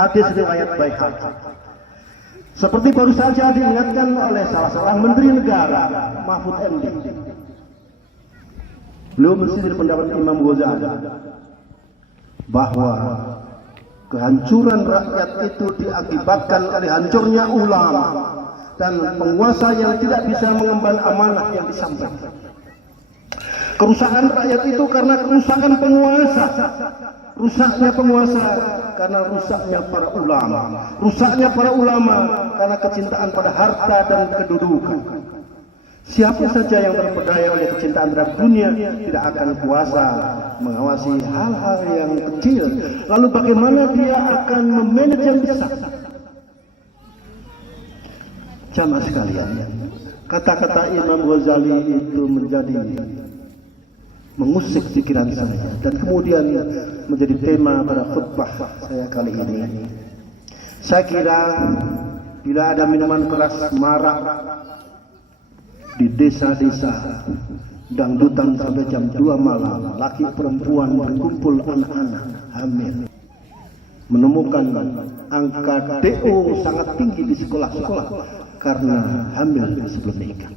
Hadis riwayat Baihaqi. Seperti baru saja diingatkan oleh salah seorang menteri negara, Mahfud MD. Beliau mensindir pendapat Imam Ghazali bahwa kehancuran rakyat itu diakibatkan oleh hancurnya ulama dan penguasa yang tidak bisa mengemban amanah yang disampaikan. Kerusakan rakyat itu karena kerusakan penguasa. Rusaknya penguasa karena rusaknya para ulama. Rusaknya para ulama karena kecintaan pada harta dan kedudukan. Siapa saja yang terpedaya oleh kecintaan terhadap dunia tidak akan kuasa mengawasi hal-hal yang kecil. Lalu bagaimana dia akan memanage yang besar? Jamaah sekalian, kata-kata Imam Ghazali itu menjadi mengusik pikiran saya dan kemudian menjadi tema pada khutbah saya kali ini. Saya kira bila ada minuman keras marak di desa-desa, dangdutan sampai jam 2 malam, laki perempuan berkumpul, anak-anak hamil, menemukan angka DO sangat tinggi di sekolah-sekolah karena hamil sebelum nikah.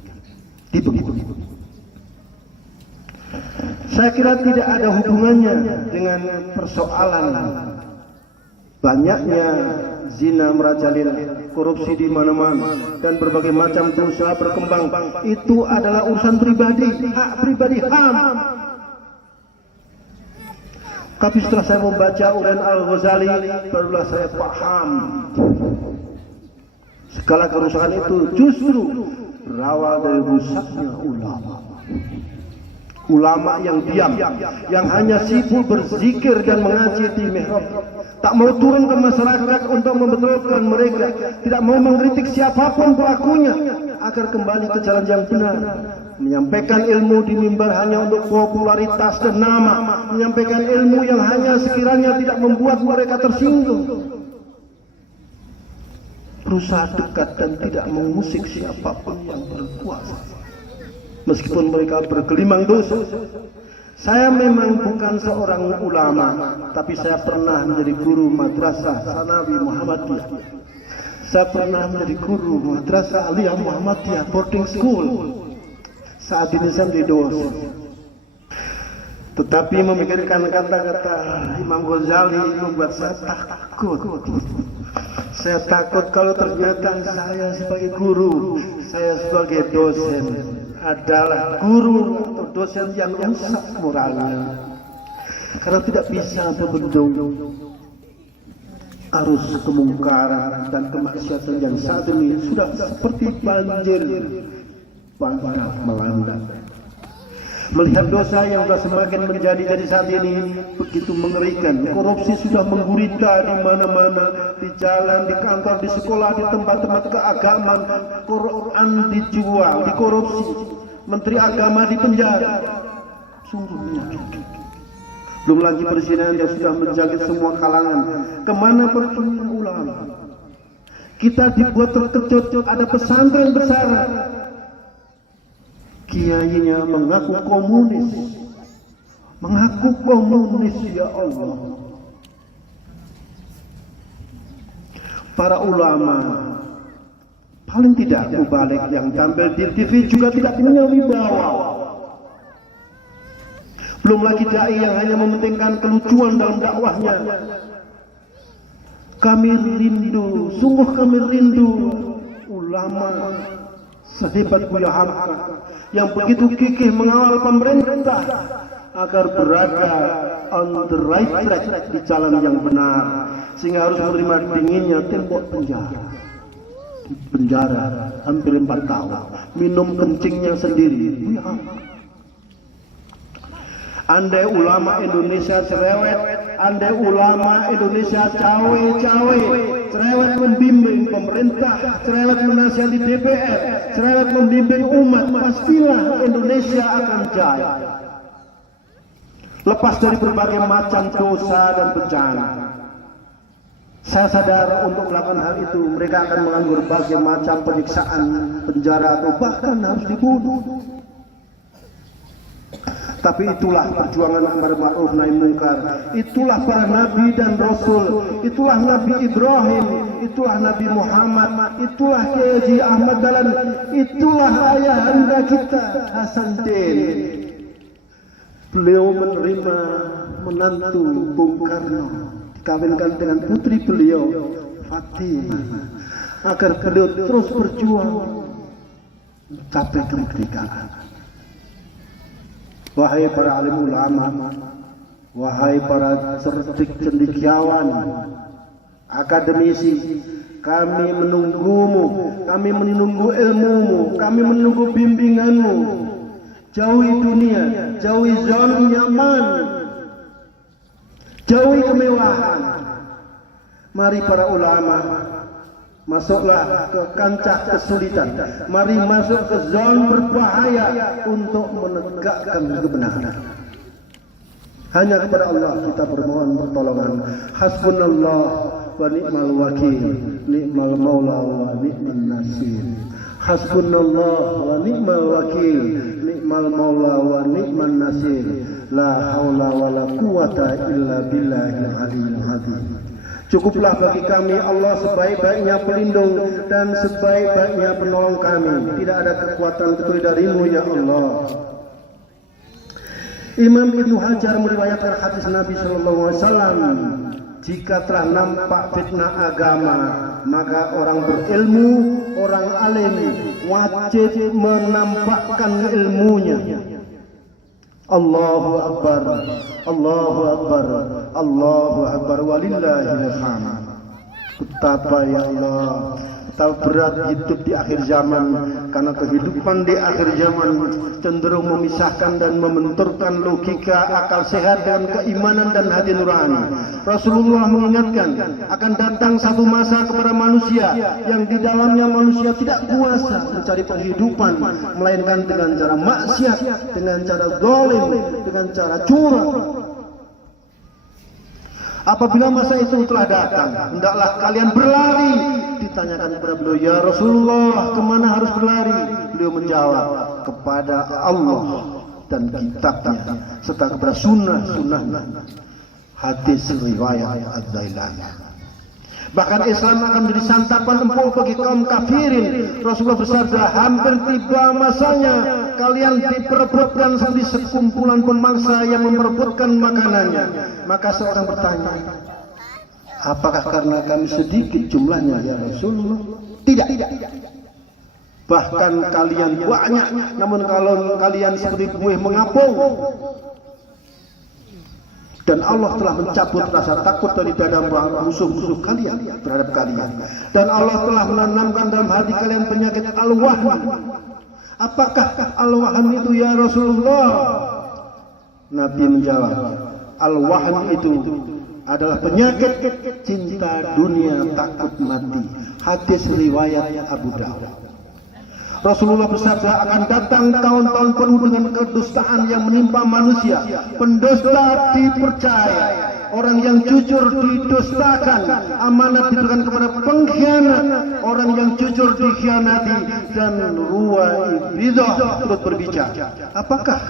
Saya kira tidak ada hubungannya dengan persoalan banyaknya zina merajalela, korupsi di mana-mana dan berbagai macam dosa berkembang. Itu adalah urusan pribadi, hak pribadi, HAM. Tapi setelah saya membaca uraian Al-Ghazali, barulah saya paham segala kerusakan itu justru berawal dari rusaknya ulama. Ulama yang diam, yang hanya sibuk berzikir dan mengaji di mihrab, tak mau turun ke masyarakat untuk membetulkan mereka, tidak mau mengkritik siapapun pelakunya agar kembali ke jalan yang benar. Menyampaikan ilmu di mimbar hanya untuk popularitas dan nama, menyampaikan ilmu yang hanya sekiranya tidak membuat mereka tersinggung, berusaha dekat dan tidak mengusik siapapun yang berkuasa. Meskipun mereka bergelimang dosa. Saya memang bukan seorang ulama, tapi saya pernah menjadi guru madrasah Sanawi Muhammadiyah. Saya pernah menjadi guru madrasah Aliyah Muhammadiyah boarding school. Saat ini saya menjadi dosen. Tetapi memikirkan kata-kata Imam Ghazali membuat saya takut. Saya takut kalau ternyata saya sebagai guru, saya sebagai dosen adalah guru atau dosen yang rusak moralnya, karena tidak bisa membendung arus kemungkaran dan kemaksiatan yang saat ini sudah seperti banjir bandang melanda. Melihat dosa yang sudah semakin menjadi saat ini begitu mengerikan. Korupsi sudah menggurita di mana-mana, di jalan, di kantor, di sekolah, di tempat-tempat keagamaan. Quran dijual, dikorupsi. Menteri agama dipenjara. Sungguh menyakitkan. Belum lagi perzinahan yang sudah menjangkit semua kalangan. Kemana pergi ulama? Kita dibuat terkejut. Ada pesantren besar, kiainya mengaku komunis, ya Allah. Para ulama paling tidak mubalik yang tampil di TV juga tidak punya wibawa. Belum lagi dai yang hanya mementingkan kelucuan dalam dakwahnya. Kami rindu, sungguh kami rindu ulama sehebat Buya Hamka yang begitu gigih mengawal pemerintah agar berada on the right track, di jalan yang benar, sehingga harus menerima dinginnya tembok penjara. Di penjara hampir 4 tahun, minum kencingnya sendiri. Buya Hamka. Andai ulama Indonesia cerewet, andai ulama Indonesia cawe-cawe, cerewet membimbing pemerintah, cerewet menasihati DPR, cerewet membimbing umat, pastilah Indonesia akan jaya. Lepas dari berbagai macam dosa dan bencana. Saya sadar untuk melakukan hal itu mereka akan menganggur berbagai macam penyiksaan, penjara, atau bahkan harus dibunuh. Tapi itulah perjuangan amar ma'ruf nahi munkar. Itulah para nabi dan rasul. Itulah Nabi Ibrahim, itulah Nabi Muhammad, itulah Kiai Haji Ahmad Dahlan, itulah ayahanda kita Hasanuddin. Beliau menerima menantu Bung Karno, dikawinkan dengan putri beliau Fatimah, agar beliau terus berjuang mencapai kemerdekaan. Wahai para alim ulama, wahai para cerdik cendekiawan, akademisi, kami menunggumu, kami menunggu ilmumu, kami menunggu bimbinganmu. Jauhi dunia, jauhi zona nyaman, jauhi kemewahan. Mari para ulama, masuklah ke kancah kesulitan. Mari masuk ke zona berbahaya untuk menegakkan kebenaran. Hanya kepada Allah kita bermohon pertolongan. Hasbunallah wa ni'mal wakil, ni'mal maula wa ni'man nasir. Hasbunallah wa ni'mal wakil, ni'mal maula wa ni'man nasir. La haula wa la quwata illa billahil aliyyil azim. Cukuplah bagi kami Allah sebaik-baiknya pelindung dan sebaik-baiknya penolong kami. Tidak ada kekuatan kecuali darimu ya Allah. Imam Ibnu Hajar meriwayatkan hadis Nabi SAW, jika telah nampak fitnah agama, maka orang berilmu, orang alim wajib menampakkan ilmunya. Allahu Akbar, Allahu Akbar, Allahu Akbar, walillahil hamd. Betapa ya Allah, betapa berat hidup di akhir zaman, karena kehidupan di akhir zaman cenderung memisahkan dan membenturkan logika, akal sehat dan keimanan dan hati nurani. Rasulullah mengingatkan akan datang satu masa kepada manusia yang di dalamnya manusia tidak kuasa mencari penghidupan, melainkan dengan cara maksiat, dengan cara zalim, dengan cara curang. Apabila masa itu telah datang, hendaklah kalian berlari. Ditanyakan kepada beliau, ya Rasulullah, kemana harus berlari? Beliau menjawab, kepada Allah dan kitabnya, serta kepada sunnah-sunnahnya. Hadis riwayat Az-Zailani. Bahkan Islam akan menjadi santapan empuk bagi kaum kafirin. Rasulullah bersabda, hampir tiba masanya kalian diperebutkan seperti sekumpulan pemangsa yang memperebutkan makanannya. Maka seorang bertanya, apakah karena kami sedikit jumlahnya ya Rasulullah? Tidak. Bahkan kalian banyak, namun kalau kalian seperti buih mengapung. Dan Allah telah mencabut rasa takut dari dada musuh-musuh kalian terhadap kalian. Dan Allah telah menanamkan dalam hati kalian penyakit al-wahn. Apakah al-wahn itu ya Rasulullah? Nabi menjawab, al-wahn itu adalah penyakit cinta dunia takut mati. Hadis riwayat Abu Dawud. Rasulullah bersabda, akan datang tahun-tahun penuh dengan kedustaan yang menimpa manusia. Pendusta dipercaya, orang yang jujur didustakan, amanat diberikan kepada pengkhianat, orang yang jujur dikhianati, dan ruwaibidah turut berbicara. Apakah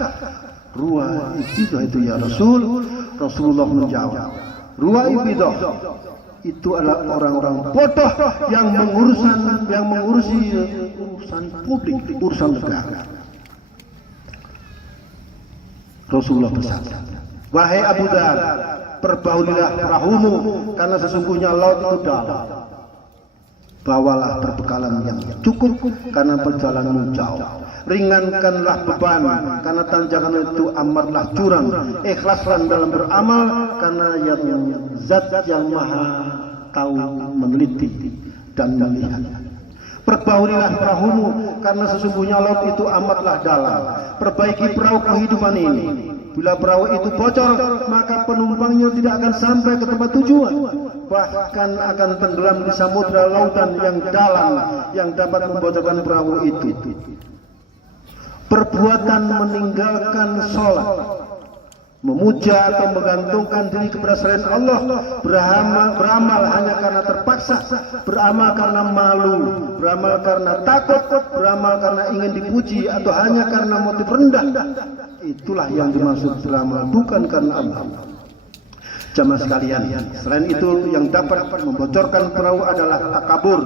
ruwaibidah itu ya Rasul? Rasulullah menjawab, ruwaibidah itu adalah orang-orang bodoh yang mengurusi urusan publik, urusan negara. Rasulullah bersabda, wahai Abu Dhar, perbaulilah perahumu karena sesungguhnya laut itu dalam. Bawalah perbekalan yang cukup karena perjalananmu jauh. Ringankanlah beban karena tanjakan itu amatlah curang. Ikhlaslah dalam beramal karena yang zat yang maha tahu meneliti dan melihat. Perbaulilah perahumu karena sesungguhnya laut itu amatlah dalam. Perbaiki perahu kehidupan ini. Bila perahu itu bocor, maka penumpangnya tidak akan sampai ke tempat tujuan, bahkan akan tenggelam di samudra lautan yang dalam yang dapat membocorkan perahu itu. Perbuatan meninggalkan sholat, memuja atau menggantungkan diri kepada selain Allah, beramal hanya karena terpaksa, beramal karena malu, beramal karena takut, beramal karena ingin dipuji, atau hanya karena motif rendah, Itulah yang dimaksud beramal bukan karena Allah. Jamaah sekalian, selain itu yang dapat membocorkan perahu adalah takabur.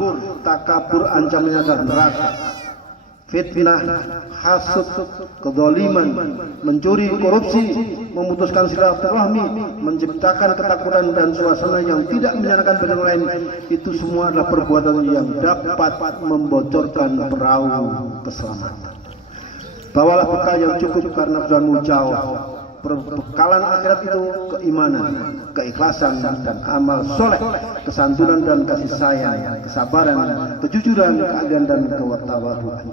Takabur ancamannya adalah neraka. Fitnah, hasud, kezaliman, mencuri, korupsi, memutuskan silaturahmi, menciptakan ketakutan dan suasana yang tidak menyenangkan bagi orang lain, itu semua adalah perbuatan yang dapat membocorkan perahu keselamatan. Bawalah bekal yang cukup karena perjalananmu jauh. Perbekalan akhirat itu keimanan, keikhlasan dan amal soleh, kesantunan dan kasih sayang, kesabaran, kejujuran, keadilan dan ketawaduan.